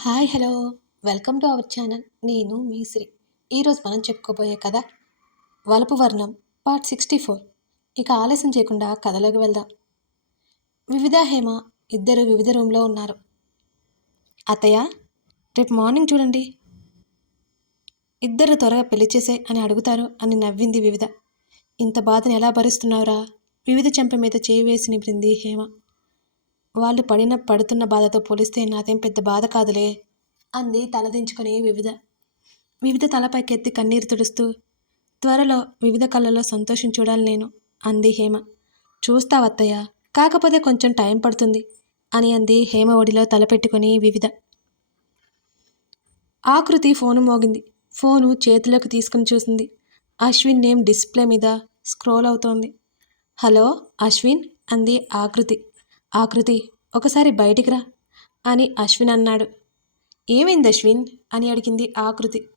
Hi hello. Welcome to our channel. నేను మీ శ్రీ. ఈరోజు మనం చెప్పుకోబోయే కథ వలపు వర్ణం పార్ట్ సిక్స్టీ ఫోర్. ఇక ఆలస్యం చేయకుండా కథలోకి వెళ్దాం. వివిధ హేమ ఇద్దరు వివిధ రూమ్లో ఉన్నారు. అత్తయ్య రేపు మార్నింగ్ చూడండి. ఇద్దరు త్వరగా పెళ్ళి చేసే అని అడుగుతారు అని నవ్వింది వివిధ. ఇంత బాధను ఎలా భరిస్తున్నావురా? వివిధ చెంప మీద చేయి వేసి నింపింది హేమ. వాళ్ళు పడిన పడుతున్న బాధతో పోలిస్తే నాదేం పెద్ద బాధ కాదులే అంది తలదించుకుని వివిధ. వివిధ తలపైకెత్తి కన్నీరు తుడుస్తూ త్వరలో వివిధ కళ్ళలో సంతోషం చూడాలి నేను అంది హేమ. చూస్తావత్తయ్య కాకపోతే కొంచెం టైం పడుతుంది అని అంది హేమ ఒడిలో తలపెట్టుకుని వివిధ. ఆకృతి ఫోను మోగింది. ఫోను చేతిలోకి తీసుకుని చూసింది. అశ్విన్ నేమ్ డిస్ప్లే మీద స్క్రోల్ అవుతోంది. హలో అశ్విన్ అంది ఆకృతి ఆకృతి ఒకసారి బయటికి రా అని అశ్విన్ అన్నాడు. ఏమైంది అశ్విన్? అని అడిగింది ఆకృతి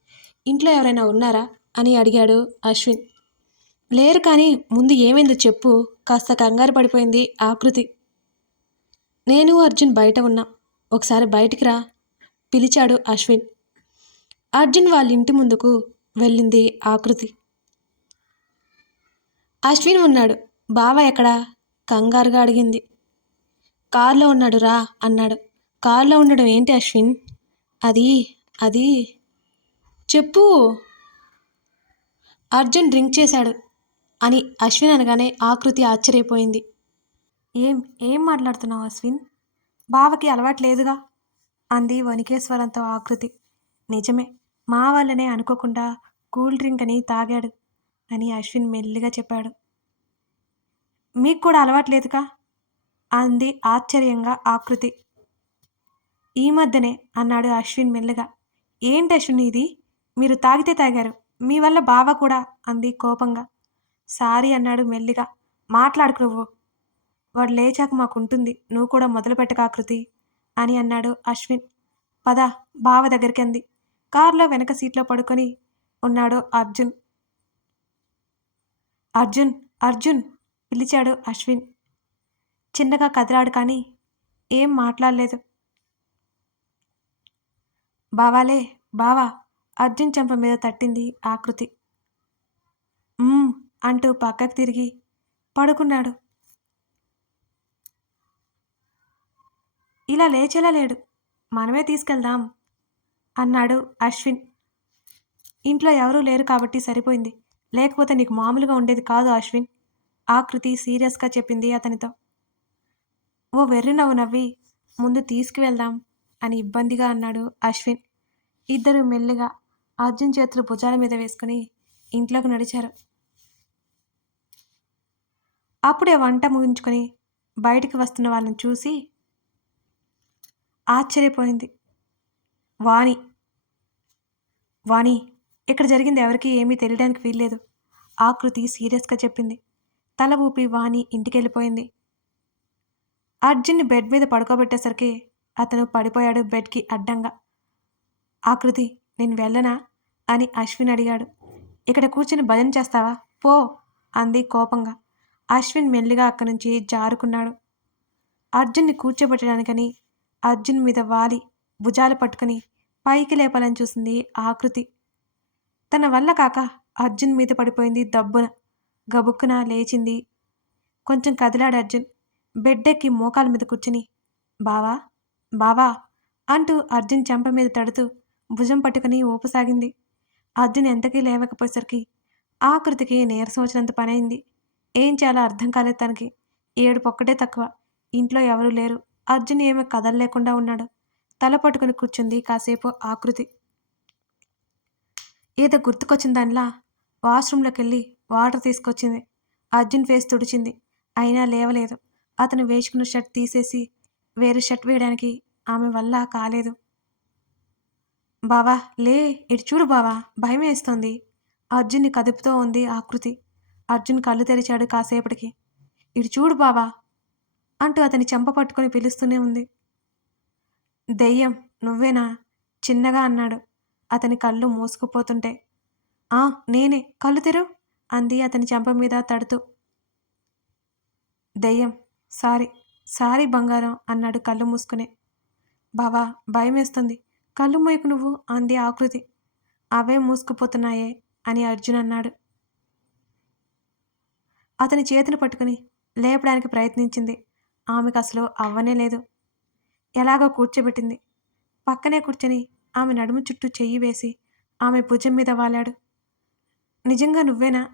ఇంట్లో ఎవరైనా ఉన్నారా? అని అడిగాడు అశ్విన్. లేరు కానీ ముందు ఏమైందో చెప్పు. కాస్త కంగారు పడిపోయింది ఆకృతి నేను అర్జున్ బయట ఉన్నా. ఒకసారి బయటికి రా పిలిచాడు అశ్విన్. అర్జున్ వాళ్ళ ఇంటి ముందుకు వెళ్ళింది ఆకృతి అశ్విన్ ఉన్నాడు. బావ ఎక్కడా? కంగారుగా అడిగింది. కారులో ఉన్నాడు రా అన్నాడు. కారులో ఉండడం ఏంటి అశ్విన్? అది అది చెప్పు. అర్జున్ డ్రింక్ చేశాడు అని అశ్విన్ అనగానే ఆకృతి ఆశ్చర్యపోయింది. ఏం ఏం మాట్లాడుతున్నావు అశ్విన్? బావకి అలవాటు లేదుగా? అంది వణికేశ్వరంతో ఆకృతి. నిజమే మా వాళ్ళనే అనుకోకుండా కూల్ డ్రింక్ అని తాగాడు అని అశ్విన్ మెల్లిగా చెప్పాడు. మీకు కూడా అలవాటు లేదుగా? అంది ఆశ్చర్యంగా ఆకృతి ఈ మధ్యనే అన్నాడు అశ్విన్ మెల్లగా. ఏంటి అశ్విన్ ఇది? మీరు తాగితే తాగారు. మీ వల్ల బావ కూడా అంది కోపంగా. సారీ అన్నాడు మెల్లిగా. మాట్లాడుకు నువ్వు. వాడు లేచాక మాకుంటుంది. నువ్వు కూడా మొదలు పెట్టకాకృతి అని అన్నాడు అశ్విన్. పద బావ దగ్గరికి అంది. కారులో వెనక సీట్లో పడుకొని ఉన్నాడు అర్జున్. అర్జున్ అర్జున్ పిలిచాడు అశ్విన్. చిన్నగా కదిలాడు కానీ ఏం మాట్లాడలేదు. బావాలే బావా! అర్జున్ చెంప మీద తట్టింది ఆకృతి అంటూ పక్కకు తిరిగి పడుకున్నాడు. ఇలా లేచేలా లేడు. మనమే తీసుకెళ్దాం అన్నాడు అశ్విన్. ఇంట్లో ఎవరూ లేరు కాబట్టి సరిపోయింది. లేకపోతే నీకు మామూలుగా ఉండేది కాదు అశ్విన్ ఆకృతి సీరియస్గా చెప్పింది అతనితో. ఓ వెర్రి నవ్వు నవ్వి ముందు తీసుకువెళ్దాం అని ఇబ్బందిగా అన్నాడు అశ్విన్. ఇద్దరు మెల్లిగా అర్జున్ చేతులు భుజాల మీద వేసుకుని ఇంట్లోకి నడిచారు. అప్పుడే వంట ముగించుకొని బయటికి వస్తున్న వాళ్ళని చూసి ఆశ్చర్యపోయింది. వాణి వాణి ఇక్కడ జరిగింది ఎవరికి ఏమీ తెలియడానికి వీల్లేదు. ఆకృతి సీరియస్గా చెప్పింది. తల ఊపి వాణి ఇంటికి వెళ్ళిపోయింది అర్జున్ని బెడ్ మీద పడుకోబెట్టేసరికి అతను పడిపోయాడు బెడ్కి అడ్డంగా. ఆకృతి నేను వెళ్ళనా? అని అశ్విన్ అడిగాడు. ఇక్కడ కూర్చుని భజన చేస్తావా? పో అంది కోపంగా. అశ్విన్ మెల్లిగా అక్కడి నుంచి జారుకున్నాడు. అర్జున్ని కూర్చోబెట్టడానికని అర్జున్ మీద వాలి భుజాలు పట్టుకుని పైకి లేపాలని చూసింది ఆకృతి తన వల్ల కాక అర్జున్ మీద పడిపోయింది దబ్బున. గబుక్కున లేచింది. కొంచెం కదిలాడు అర్జున్. బెడ్డెక్కి మోకాల మీద కూర్చుని బావా బావా అంటూ అర్జున్ చెంప మీద తడుతూ భుజం పట్టుకుని ఊపసాగింది. అర్జున్ ఎంతకీ లేవకపోయేసరికి ఆకృతికి నీరసం వచ్చినంత పనైంది ఏం చేయాలో అర్థం కాలేదు తనకి. ఏడు పొక్కటే తక్కువ. ఇంట్లో ఎవరూ లేరు. అర్జున్ ఏమీ కదలలేకుండా ఉన్నాడు. తల పట్టుకుని కూర్చుంది కాసేపు ఆకృతి. ఏదో గుర్తుకొచ్చిన దానిలా వాష్రూమ్లోకి వెళ్ళి వాటర్ తీసుకొచ్చింది. అర్జున్ ఫేస్ తుడిచింది. అయినా లేవలేదు. అతను వేసుకున్న షర్ట్ తీసేసి వేరే షర్ట్ వేయడానికి ఆమె వల్ల కాలేదు. బావా లే ఇటు చూడు బావా భయం వేస్తోంది. అర్జున్ని కదుపుతూ ఉంది ఆకృతి. అర్జున్ కళ్ళు తెరిచాడు కాసేపటికి. ఇటు చూడు బావా అంటూ అతని చెంప పట్టుకొని పిలుస్తూనే ఉంది. దెయ్యం నువ్వేనా? చిన్నగా అన్నాడు. అతని కళ్ళు మూసుకుపోతుంటే ఆ నేనే కళ్ళు తెరు అంది అతని చెంప మీద తడుతూ. దెయ్యం సారీ సారీ బంగారం అన్నాడు కళ్ళు మూసుకునే. బావా భయమేస్తుంది. కళ్ళు మూయకు నువ్వు అంది ఆకృతి. అవే మూసుకుపోతున్నాయే అని అర్జున్ అన్నాడు. అతని చేతిని పట్టుకుని లేపడానికి ప్రయత్నించింది. ఆమెకు అసలు అవ్వనే లేదు. ఎలాగో కూర్చోబెట్టింది. పక్కనే కూర్చొని ఆమె నడుము చుట్టూ చెయ్యి వేసి ఆమె భుజం మీద వాలాడు. నిజంగా నువ్వేనా?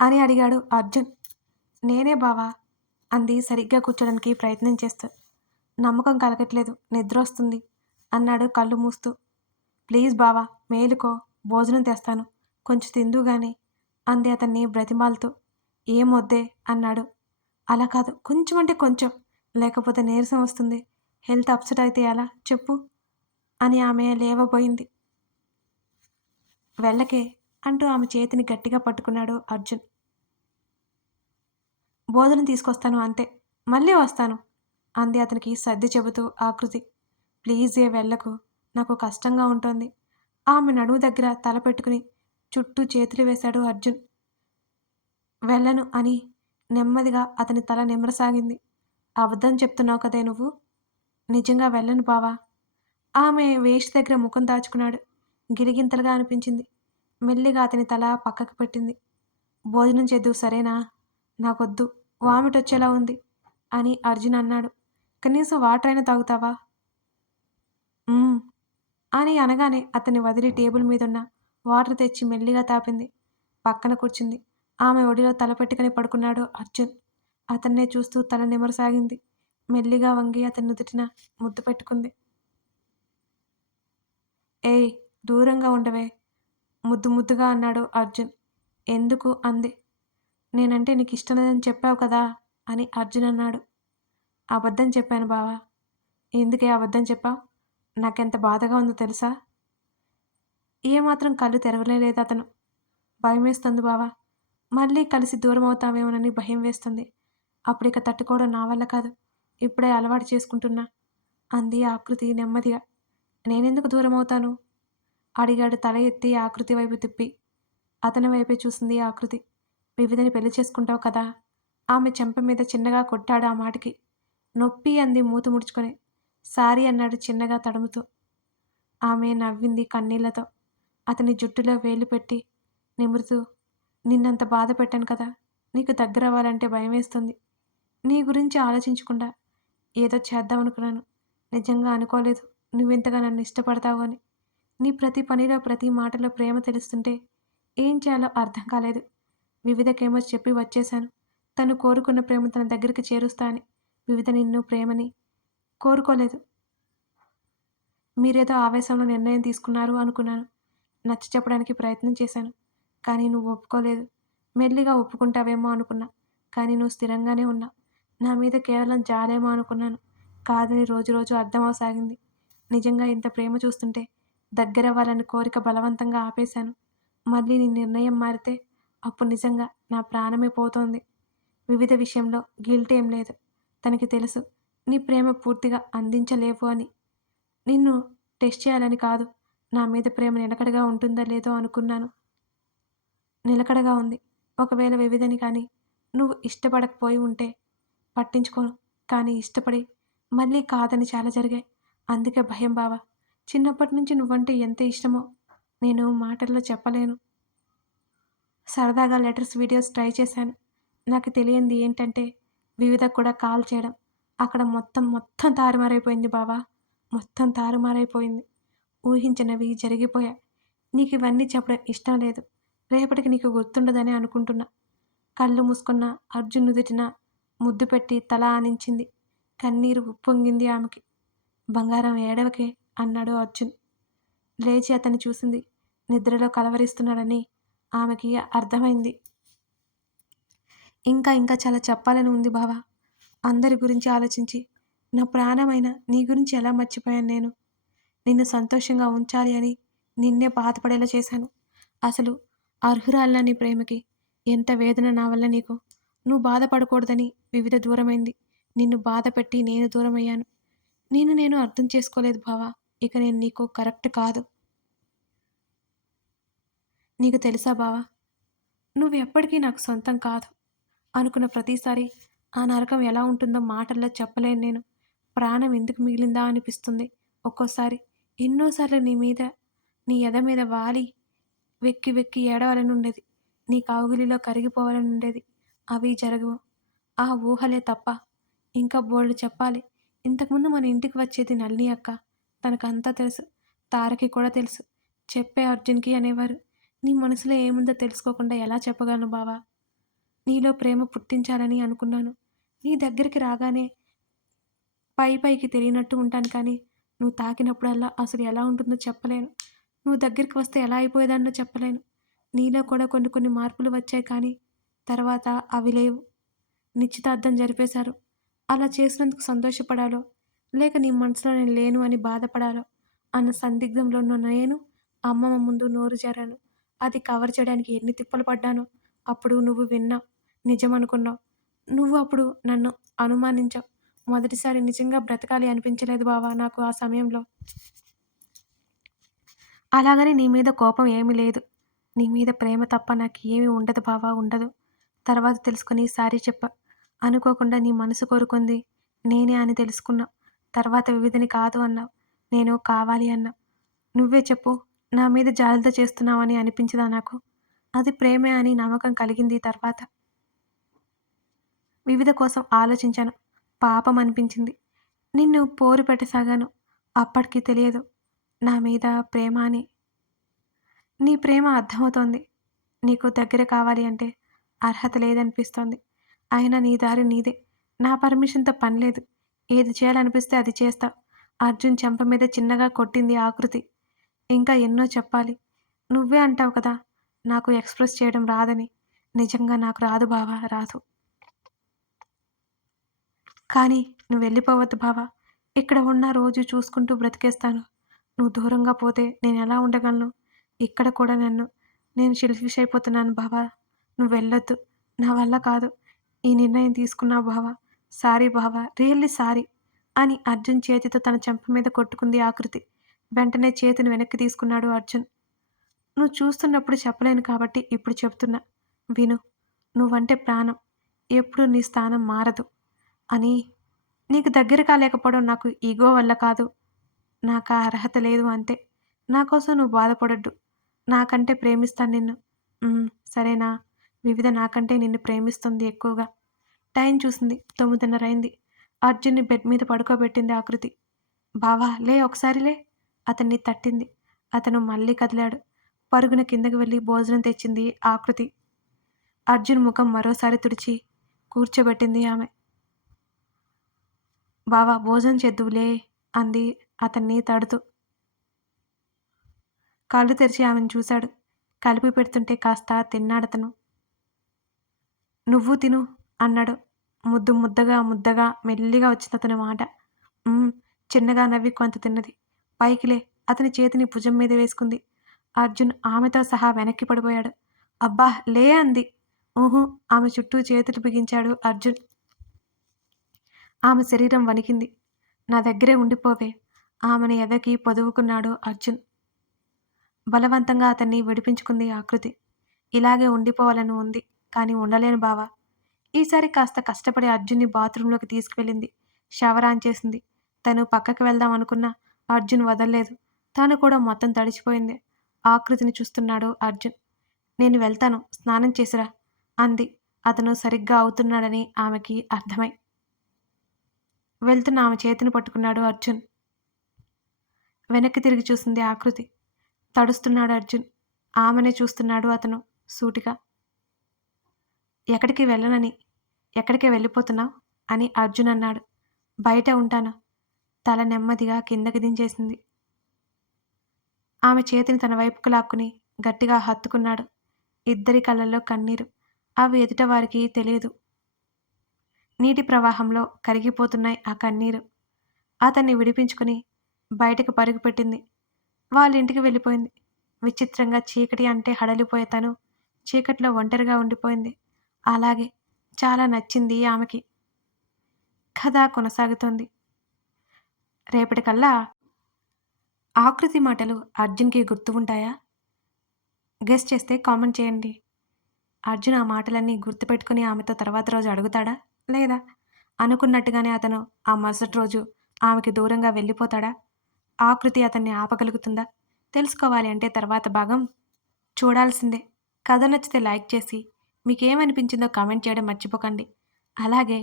అని అడిగాడు అర్జున్. నేనే బావా అంది సరిగ్గా కూర్చోడానికి ప్రయత్నం చేస్తూ. నమ్మకం కలగట్లేదు. నిద్ర వస్తుంది అన్నాడు కళ్ళు మూస్తూ. ప్లీజ్ బావా మేలుకో భోజనం తెస్తాను. కొంచెం తిందు గాని అంది అతన్ని బ్రతిమాలుతూ. ఏం వద్దే అన్నాడు. అలా కాదు కొంచెం అంటే కొంచెం. లేకపోతే నీరసం వస్తుంది. హెల్త్ అప్సెట్ అయితే ఎలా? చెప్పు అని ఆమె లేవబోయింది. వెళ్ళకే అంటూ ఆమె చేతిని గట్టిగా పట్టుకున్నాడు అర్జున్. భోజనం తీసుకొస్తాను అంతే మళ్ళీ వస్తాను అంది అతనికి సర్ది చెబుతూ ఆకృతి ప్లీజ్ ఏ వెళ్ళకు నాకు కష్టంగా ఉంటుంది. ఆమె నడుము దగ్గర తల పెట్టుకుని చుట్టూ చేతులు వేశాడు అర్జున్. వెళ్ళను అని నెమ్మదిగా అతని తల నిమ్మరసాగింది అబద్ధం చెప్తున్నావు కదే నువ్వు? నిజంగా వెళ్ళను బావా. ఆమె వేస్ట్ దగ్గర ముఖం దాచుకున్నాడు. గిరిగింతలుగా అనిపించింది. మెల్లిగా అతని తల పక్కకు పెట్టింది. భోజనం చేద్దు సరేనా? నాకొద్దు. వామిట్ వచ్చేలా ఉంది అని అర్జున్ అన్నాడు. కనీసం వాటర్ అయినా తాగుతావా అని అనగానే అతన్ని వదిలి టేబుల్ మీదున్న వాటర్ తెచ్చి మెల్లిగా తాపింది. పక్కన కూర్చుంది. ఆమె ఒడిలో తల పెట్టుకుని పడుకున్నాడు అర్జున్. అతన్నే చూస్తూ తల నిమరసాగింది. మెల్లిగా వంగి అతని నుదుటిన ముద్దు పెట్టుకుంది. ఏయ్ దూరంగా ఉండవే ముద్దు ముద్దుగా అన్నాడు అర్జున్. ఎందుకు? అంది. నేనంటే నీకు ఇష్టం లేదని చెప్పావు కదా అని అర్జున్ అన్నాడు. అబద్ధం చెప్పాను బావా. ఎందుకే అబద్ధం చెప్పావు? నాకెంత బాధగా ఉందో తెలుసా? ఏమాత్రం కళ్ళు తెరవలేదు అతను. భయం వేస్తుంది బావా. మళ్ళీ కలిసి దూరం అవుతామేమోనని భయం వేస్తుంది. అప్పుడు ఇక తట్టుకోవడం నా వల్ల కాదు. ఇప్పుడే అలవాటు చేసుకుంటున్నా అంది ఆకృతి నెమ్మదిగా. నేనెందుకు దూరం అవుతాను అడిగాడు తల ఎత్తి ఆకృతి వైపు తిప్పి. అతని వైపే చూసింది ఆకృతి. వివిధని పెళ్ళి చేసుకుంటావు కదా? ఆమె చెంప మీద చిన్నగా కొట్టాడు ఆ మాటకి. నొప్పి అంది మూతి ముడుచుకొని. సారీ అన్నాడు చిన్నగా తడుముతూ. ఆమె నవ్వింది కన్నీళ్ళతో. అతని జుట్టులో వేలు పెట్టి నిమురుతూ నిన్నంత బాధ పెట్టాను కదా? నీకు దగ్గర అవ్వాలంటే భయం వేస్తుంది. నీ గురించి ఆలోచించకుండా ఏదో చేద్దామనుకున్నాను నిజంగా అనుకోలేదు నువ్వెంతగా నన్ను ఇష్టపడతావు అని. నీ ప్రతి పనిలో ప్రతి మాటలో ప్రేమ తెలుస్తుంటే ఏం చేయాలో అర్థం కాలేదు. వివిధకేమో చెప్పి వచ్చేశాను. తను కోరుకున్న ప్రేమ తన దగ్గరికి చేరుస్తా అని. వివిధ నిన్ను ప్రేమని కోరుకోలేదు. మీరేదో ఆవేశంలో నిర్ణయం తీసుకున్నారు అనుకున్నాను. నచ్చ చెప్పడానికి ప్రయత్నం చేశాను. కానీ నువ్వు ఒప్పుకోలేదు. మెల్లిగా ఒప్పుకుంటావేమో అనుకున్నా. కానీ నువ్వు స్థిరంగానే ఉన్నా. నా మీద కేవలం జాలేమో అనుకున్నాను. కాదని రోజు రోజు అర్థమవసాగింది నిజంగా ఇంత ప్రేమ చూస్తుంటే దగ్గరవ్వాలని కోరిక బలవంతంగా ఆపేశాను. మళ్ళీ నీ నిర్ణయం మారితే అప్పుడు నిజంగా నా ప్రాణమే పోతోంది. వివిధ విషయంలో గిల్ట్ ఏం లేదు. తనకి తెలుసు నీ ప్రేమ పూర్తిగా అందించలేవు అని. నిన్ను టెస్ట్ చేయాలని కాదు నా మీద ప్రేమ నిలకడగా ఉంటుందా లేదో అనుకున్నాను. నిలకడగా ఉంది. ఒకవేళ వివిధని కానీ నువ్వు ఇష్టపడకపోయి ఉంటే పట్టించుకోను. కానీ ఇష్టపడి మళ్ళీ కాదని చాలా జరిగాయి. అందుకే భయం బావా. చిన్నప్పటి నుంచి నువ్వంటే ఎంత ఇష్టమో నేను మాటల్లో చెప్పలేను. సరదాగా లెటర్స్ వీడియోస్ ట్రై చేశాను. నాకు తెలియంది ఏంటంటే వివిధ కూడా కాల్ చేయడం. అక్కడ మొత్తం మొత్తం తారుమారైపోయింది బావా. మొత్తం తారుమారైపోయింది. ఊహించినవి జరిగిపోయా నీకు ఇవన్నీ చెప్పడం ఇష్టం లేదు. రేపటికి నీకు గుర్తుండదని అనుకుంటున్నా. కళ్ళు మూసుకున్న అర్జున్ నుదుటిన ముద్దు పెట్టి తల ఆనించింది. కన్నీరు ఉప్పొంగింది ఆమెకి. బంగారం ఏడవకే అన్నాడు అర్జున్. లేచి అతన్ని చూసింది. నిద్రలో కలవరిస్తున్నాడని ఆమెకి అర్థమైంది. ఇంకా ఇంకా చాలా చెప్పాలని ఉంది బావా. అందరి గురించి ఆలోచించి నా ప్రాణమైన నీ గురించి ఎలా మర్చిపోయాను నేను? నిన్ను సంతోషంగా ఉంచాలి అని నిన్నే బాధపడేలా చేశాను. అసలు అర్హురాలిన నీ ప్రేమకి ఎంత వేదన నా వల్ల నీకు? నువ్వు బాధపడకూడదని వివిధ దూరమైంది. నిన్ను బాధ పెట్టి నేను దూరమయ్యాను. నేను నేను అర్థం చేసుకోలేదు బావా. ఇక నేను నీకు కరెక్ట్ కాదు. నీకు తెలుసా బావా? నువ్వు ఎప్పటికీ నాకు సొంతం కాదు. అనుకున్న ప్రతిసారి ఆ నరకం ఎలా ఉంటుందో మాటల్లో చెప్పలేను నేను. ప్రాణం ఎందుకు మిగిలిందా అనిపిస్తుంది. ఒక్కోసారి ఎన్నోసార్లు నీ మీద నీ ఎద మీద వాలి వెక్కి వెక్కి ఏడవాలని ఉండేది. నీ కావుగిలిలో కరిగిపోవాలని ఉండేది. అవి జరగవు. ఆ ఊహలే తప్ప ఇంకా బోల్డ్ చెప్పాలి. ఇంతకుముందు మన ఇంటికి వచ్చేది నళిని అక్క. తనకంతా తెలుసు. తారకి కూడా తెలుసు. చెప్పే అర్జున్కి అనేవారు. నీ మనసులో ఏముందో తెలుసుకోకుండా ఎలా చెప్పగలను బావా? నీలో ప్రేమ పుట్టించాలని అనుకున్నాను. నీ దగ్గరికి రాగానే పై పైకి తెలియనట్టు ఉంటాను కానీ నువ్వు తాకినప్పుడల్లా అసలు ఎలా ఉంటుందో చెప్పలేను. నువ్వు దగ్గరికి వస్తే ఎలా అయిపోయేదాన్నో చెప్పలేను. నీలో కూడా కొన్ని కొన్ని మార్పులు వచ్చాయి కానీ తర్వాత అవి లేవు. నిశ్చితార్థం జరిపేశారు. అలా చేసినందుకు సంతోషపడాలో? లేక నీ మనసులో నేను లేను అని బాధపడాలో? అన్న సందిగ్ధంలో ఉన్న నేను అమ్మమ్మ ముందు నోరు జారాను. అది కవర్ చేయడానికి ఎన్ని తిప్పలు పడ్డానో అప్పుడు నువ్వు విన్నావు నిజం అనుకున్నావు నువ్వు అప్పుడు నన్ను అనుమానించావు. మొదటిసారి నిజంగా బ్రతకాలి అనిపించలేదు బావా నాకు ఆ సమయంలో. అలాగని నీ మీద కోపం ఏమీ లేదు. నీ మీద ప్రేమ తప్ప నాకు ఏమీ ఉండదు బావా ఉండదు. తర్వాత తెలుసుకుని సారీ చెప్ప. అనుకోకుండా నీ మనసు కోరుకుంది నేనే అని తెలుసుకున్నా. తర్వాత వివిధని కాదు అన్నావు. నేను కావాలి అన్నా. నువ్వే చెప్పు. నా మీద జాలిద చేస్తున్నావని అనిపించదా నాకు? అది ప్రేమే అని నమ్మకం కలిగింది తర్వాత. వివిధ కోసం ఆలోచించాను. పాపం అనిపించింది. నిన్ను పోరు పెట్టసాగాను. అప్పటికి తెలియదు. నా మీద ప్రేమ అని. నీ ప్రేమ అర్థమవుతోంది. నీకు దగ్గర కావాలి అంటే అర్హత లేదనిపిస్తోంది. అయినా నీ దారి నీదే. నా పర్మిషన్తో పనిలేదు ఏది చేయాలనిపిస్తే అది చేస్తా. అర్జున్ చెంప మీద చిన్నగా కొట్టింది ఆకృతి. ఇంకా ఎన్నో చెప్పాలి. నువ్వే అంటావు కదా నాకు ఎక్స్ప్రెస్ చేయడం రాదని. నిజంగా నాకు రాదు బావా రాదు. కానీ నువ్వు వెళ్ళిపోవద్దు బావా. ఇక్కడ ఉన్న రోజు చూసుకుంటూ బ్రతికేస్తాను. నువ్వు దూరంగా పోతే నేను ఎలా ఉండగలను? ఇక్కడ కూడా నన్ను. నేను షెల్ఫిష్ అయిపోతున్నాను బావా. నువ్వు వెళ్ళొద్దు. నా వల్ల కాదు. ఈ నిర్ణయం తీసుకున్నావు బావా. సారీ బావా. రియల్లీ సారీ అని అర్జున్ చేతితో తన చెంప మీద కొట్టుకుంది ఆకృతి. వెంటనే చేతిని వెనక్కి తీసుకున్నాడు అర్జున్. నువ్వు చూస్తున్నప్పుడు చెప్పలేను కాబట్టి ఇప్పుడు చెప్తున్నా. విను నువ్వంటే ప్రాణం. ఎప్పుడు నీ స్థానం మారదు. అని నీకు దగ్గర కాలేకపోవడం నాకు ఈగో వల్ల కాదు. నాకు ఆ అర్హత లేదు అంతే. నా కోసం నువ్వు బాధపడద్దు. నాకంటే ప్రేమిస్తాను నిన్ను. సరేనా? వివిధ నాకంటే నిన్ను ప్రేమిస్తుంది ఎక్కువగా. టైం చూసింది. తొమ్మిదిన్నర అయింది. అర్జున్ని బెడ్ మీద పడుకోబెట్టింది ఆకృతి. బావా లే ఒకసారి లే. అతన్ని తట్టింది. అతను మళ్ళీ కదిలాడు. పరుగున కిందకి వెళ్ళి భోజనం తెచ్చింది ఆకృతి. అర్జున్ ముఖం మరోసారి తుడిచి కూర్చోబెట్టింది ఆమె. బావా భోజనం చేద్దువులే అంది అతన్ని తడుతూ. కళ్ళు తెరిచి ఆమెను చూశాడు. కలిపి పెడుతుంటే కాస్త తిన్నాడతను. నువ్వు తిను అన్నాడు. ముద్దు ముద్దగా ముద్దగా మెల్లిగా వచ్చింది అతని మాట చిన్నగా నవ్వి కొంత తిన్నది. పైకిలే. అతని చేతిని భుజం మీద వేసుకుంది. అర్జున్ ఆమెతో సహా వెనక్కి పడిపోయాడు. అబ్బా లే అంది. ఊహు ఆమె చుట్టూ చేతులు బిగించాడు అర్జున్. ఆమె శరీరం వణికింది. నా దగ్గరే ఉండిపోవే. ఆమెను ఎదకి పొదువుకున్నాడు అర్జున్. బలవంతంగా అతన్ని విడిపించుకుంది ఆకృతి. ఇలాగే ఉండిపోవాలని ఉంది కానీ ఉండలేను బావా. ఈసారి కాస్త కష్టపడి అర్జున్ని బాత్రూంలోకి తీసుకువెళ్ళింది. షవర్ ఆన్ చేసింది. తను పక్కకి వెళ్దాం అనుకున్నా అర్జున్ వదలలేదు. తాను కూడా మొత్తం తడిచిపోయింది. ఆకృతిని చూస్తున్నాడు అర్జున్. నేను వెళ్తాను. స్నానం చేసిరా అంది. అతను సరిగ్గా అవుతున్నాడని ఆమెకి అర్థమై. వెళ్తున్న ఆమె చేతిని పట్టుకున్నాడు అర్జున్. వెనక్కి తిరిగి చూసింది ఆకృతి. తడుస్తున్నాడు అర్జున్. ఆమెనే చూస్తున్నాడు అతను సూటిగా. ఎక్కడికి వెళ్ళనని ఎక్కడికి వెళ్ళిపోతున్నావు అని అర్జున్ అన్నాడు. బయట ఉంటాను? తల నెమ్మదిగా కిందకి దించేసింది. ఆమె చేతిని తన వైపుకు లాక్కుని గట్టిగా హత్తుకున్నాడు. ఇద్దరి కళ్ళల్లో కన్నీరు. అవి ఎదుట వారికి తెలియదు. నీటి ప్రవాహంలో కరిగిపోతున్నాయి ఆ కన్నీరు. అతన్ని విడిపించుకుని బయటకు పరుగు పెట్టింది. వాళ్ళ ఇంటికి వెళ్ళిపోయింది. విచిత్రంగా చీకటి అంటే హడలిపోయే తను చీకట్లో ఒంటరిగా ఉండిపోయింది. అలాగే చాలా నచ్చింది ఆమెకి. కథ కొనసాగుతోంది. రేపటికల్లా ఆకృతి మాటలు అర్జున్కి గుర్తు ఉంటాయా? గెస్ చేస్తే కామెంట్ చేయండి. అర్జున్ ఆ మాటలన్నీ గుర్తుపెట్టుకుని ఆమెతో తర్వాత రోజు అడుగుతాడా? లేదా? అనుకున్నట్టుగానే అతను ఆ మరుసటి రోజు ఆమెకి దూరంగా వెళ్ళిపోతాడా? ఆకృతి అతన్ని ఆపగలుగుతుందా? తెలుసుకోవాలి అంటే తర్వాత భాగం చూడాల్సిందే. కథ నచ్చితే లైక్ చేసి మీకేమనిపించిందో కామెంట్ చేయడం మర్చిపోకండి. అలాగే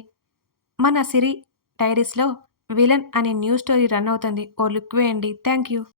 మన సిరి డైరీస్లో విలన్ అనే న్యూ స్టోరీ రన్ అవుతుంది. ఓ లుక్ వేయండి. Thank you